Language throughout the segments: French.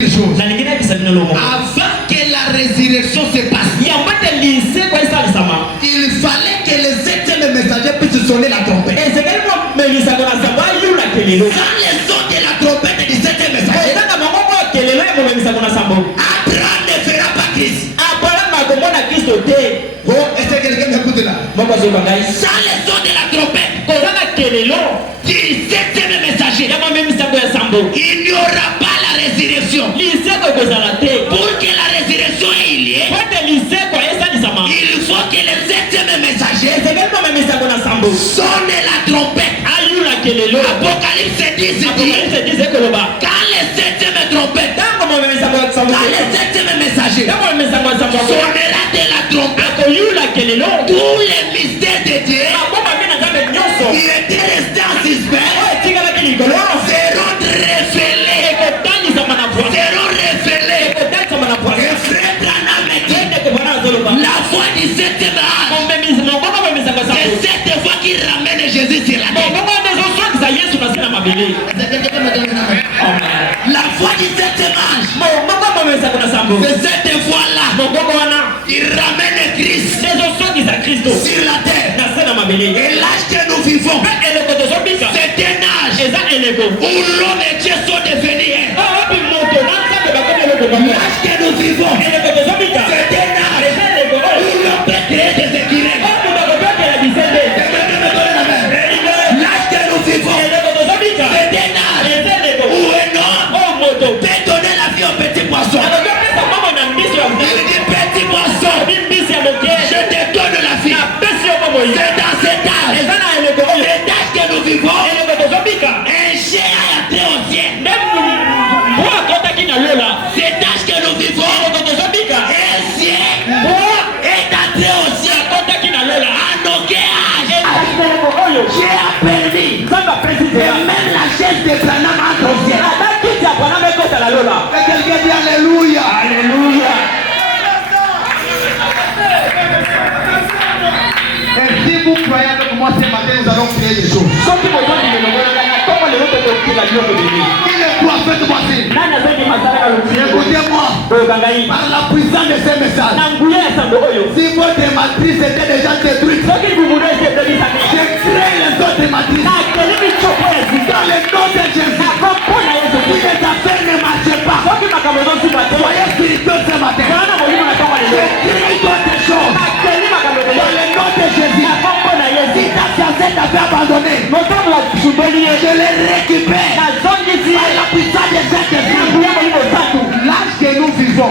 choses. Avant que la résurrection se passe, il fallait que les 7e messagers puissent sonner la trompette. Sans les sons de la trompette du 7e messager, Abraham ne fera pas Christ. Oh, est-ce que quelqu'un m'écoute là? Sans les sons de la trompette du 7e messager, il n'y aura pas la résurrection. Pour que la résurrection ait lieu, il faut que les 7e messagers sonnent la trompette. Apocalypse 10 dit, quand les 7e trompettes, quand les 7e messagers sonnera de la trompette, tous les mystères de Dieu qui étaient restés en suspens seront révélés. Et frère Branham dit, la foi du 7e âge, c'est cette fois qui ramène Jésus sur la terre. La foi du 7e âge, c'est cette fois-là qui ramène Christ sur la terre. Et l'âge que nous vivons, c'est un âge où l'homme et Dieu sont devenus un. L'âge que nous vivons, c'est un âge où l'homme peut créer des équilibres. L'âge que nous vivons, c'est un âge où un homme peut donner la vie au petit poisson. Il dit petit poisson, je te donne la vie. C'est dans cet âge que nous vivons. Un chien a trait au ciel. Cet âge que nous vivons, un ciel est entré au ciel. En aucun âge, Dieu a permis que même la chaise de Branham entre au ciel. Et quelqu'un dit Alléluia. Alléluia. Et si vous croyez avec moi ce matin, nous allons créer des choses. Qui le croit, faites-moi signe. Écoutez-moi. Par la puissance de ces messages, si votre matrice était déjà détruite, je crée les autres matrices. Dans le nom de Jésus, si les affaires ne marchent pas, soyez spirituels ce matin. Je crée d'autres choses. Dans le nom de Jésus, si ta fiancée t'avait abandonné, je les récupère par la puissance de Saint-Esprit. L'âge que nous vivons,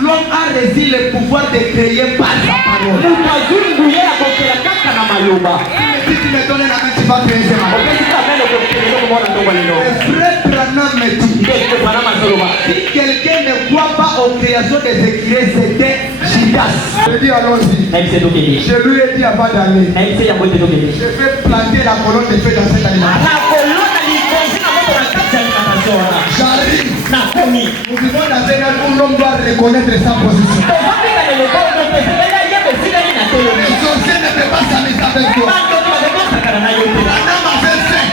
l'homme a reçu le pouvoir de créer par sa parole. Si tu me donnes la main, tu vas créer ce matin. Frère Branham me dit, si quelqu'un ne croit pas aux créations des écrits, c'était Judas. Je dis allons-y. Je lui ai dit avant d'aller, je vais planter la colonne de feu dans cette alimentation. J'arrive. Nous vivons dans un âge où l'homme doit reconnaître sa position. Les sorciers ne peuvent pas s'amuser avec toi. Branham avait fait.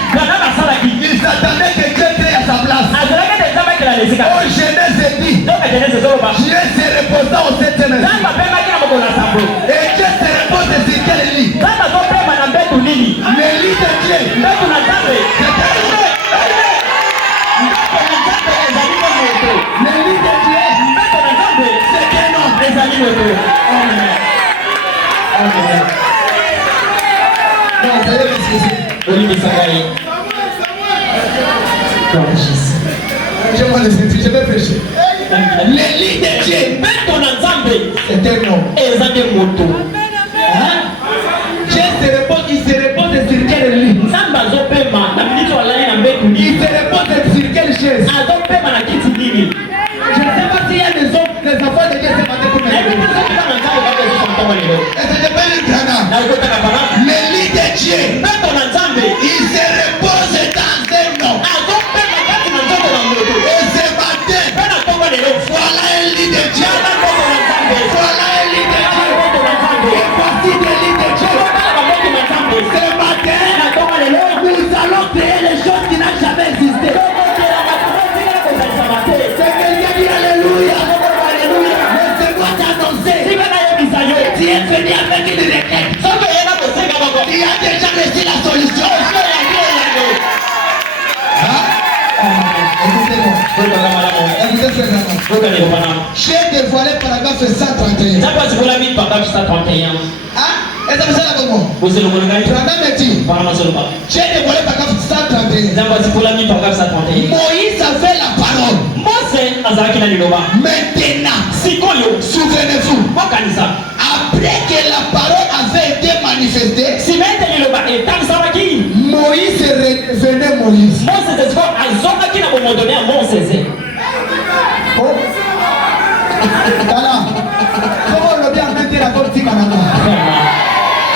Il s'attendait que Dieu crée à sa place. Oh, Genèse dit, Dieu se reposa au 7e jour. Et Dieu se repose sur quel lit? Le lit de Dieu. Le lit de Dieu, c'est un homme. Non, vous allez m'excuser. Je vais prêcher. Le lit de Dieu, c'est un homme. Dieu se repose, il se repose sur quel lit? Il se repose sur quelle chaise? Je ne sais pas s'il y a des hommes, des enfants de Dieu ce matin pour me dire. Est-ce que je peux le Branham? Le lit de Dieu, il se repose dans un homme. Et ce matin, voilà un lit de Dieu. Voilà un lit de Dieu. J'ai dévoilé paragraphe 131. Hein? Est-ce que vous savez comment? J'ai dévoilé paragraphe 131. Moïse avait la parole. Maintenant, souvenez-vous, après que la parole avait été manifestée, Moïse redevenait Moïse.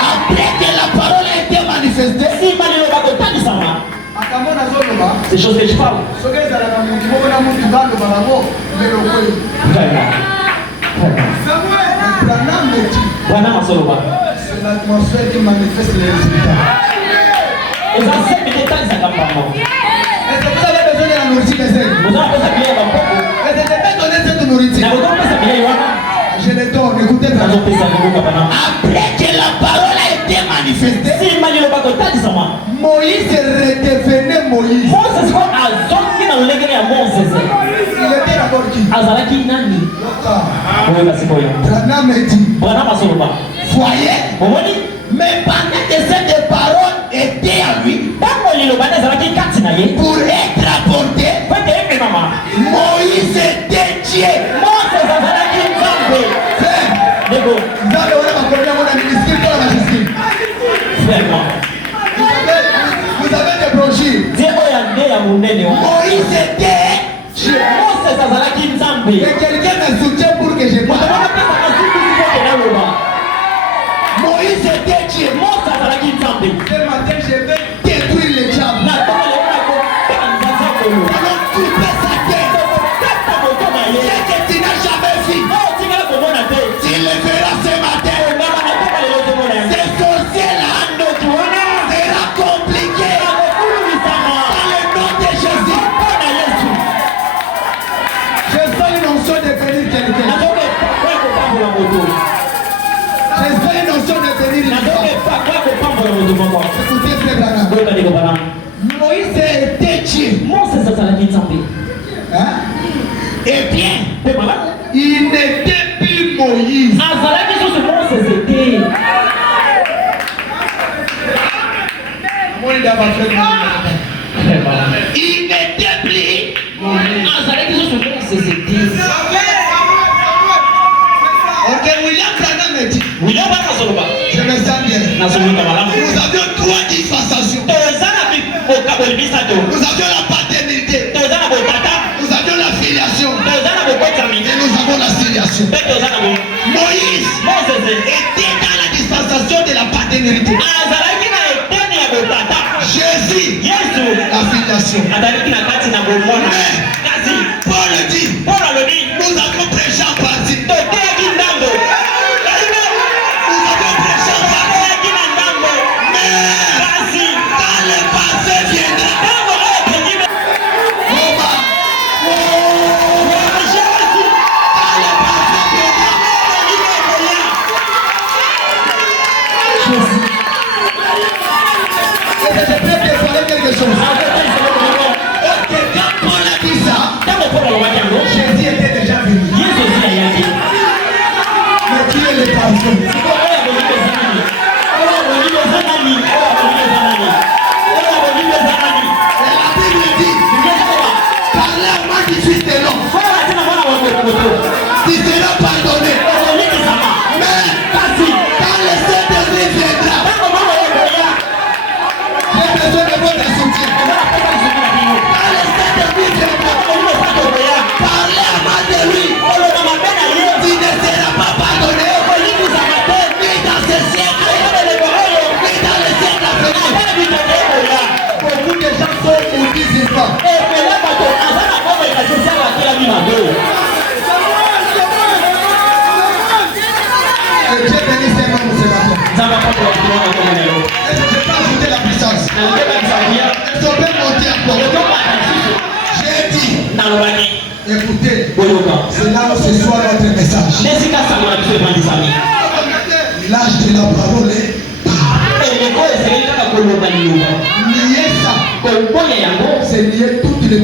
Après que la parole a été manifestée, c'est chose que je parle. C'est l'atmosphère qui manifeste les résultats. Et ça, c'est des détails, ça va pas. Est-ce que vous avez besoin de la nourriture? Est-ce que vous avez donné cette nourriture? Je le donne, écoutez bien. Après que la parole a été manifestée, Moïse redevenait Moïse. Il était d'abord qui? Branham dit. Voyez? Mais pendant que cette parole était à lui, pour être apporté, Moïse était Dieu. Vous avez des brochures. Moïse était Dieu. Et quelqu'un me soutient pour que je parle. Moïse était Dieu. Ce matin, je vais détruire le diable. Alors, tu peux sa tête. Ce que tu n'as jamais vu, tu le verras ce matin. Ces sorciers-là sera compliqué. Dans le nom de Jésus. Je sens une onction de bénir quelqu'un. Je sens une onction de bénir une femme. Écoutez, frère Branham. Moïse était Dieu. Hein? Eh bien, il n'était plus Moïse. Il n'était plus Moïse. Ok, William Branham dit. Je me sens bien. Nous avions 3 dispensations. Nous avions la paternité. Nous avions la filiation. Et nous avons la filiation. Moïse était dans la dispensation de la paternité. Jésus, la filiation. Paul dit, nous avons prêché en partie. Nous avons prêché en partie. Mais quand le passé viendra, quelque chose. Ok, quand Paul a dit ça, Jésus était déjà venu. Mais qui est le pasteur? La Bible dit, parlez à moi du Fils de l'homme. Tu seras pardonné. Mais quand le Saint-Esprit viendra, j'ai besoin de votre soutien. Quand le Saint-Esprit viendra, parlez à moi de lui. Tu ne seras pas pardonné. Ni dans ce siècle, ni dans le siècle à venir. Beaucoup de gens sont maudits ici. Que Dieu bénisse ses membres ce matin. Est-ce que je peux ajouter la puissance? Est-ce qu'on peut monter encore? J'ai dit, écoutez, c'est là où ce soit notre message. L'âge de la parole est lié ça. C'est lié toutes les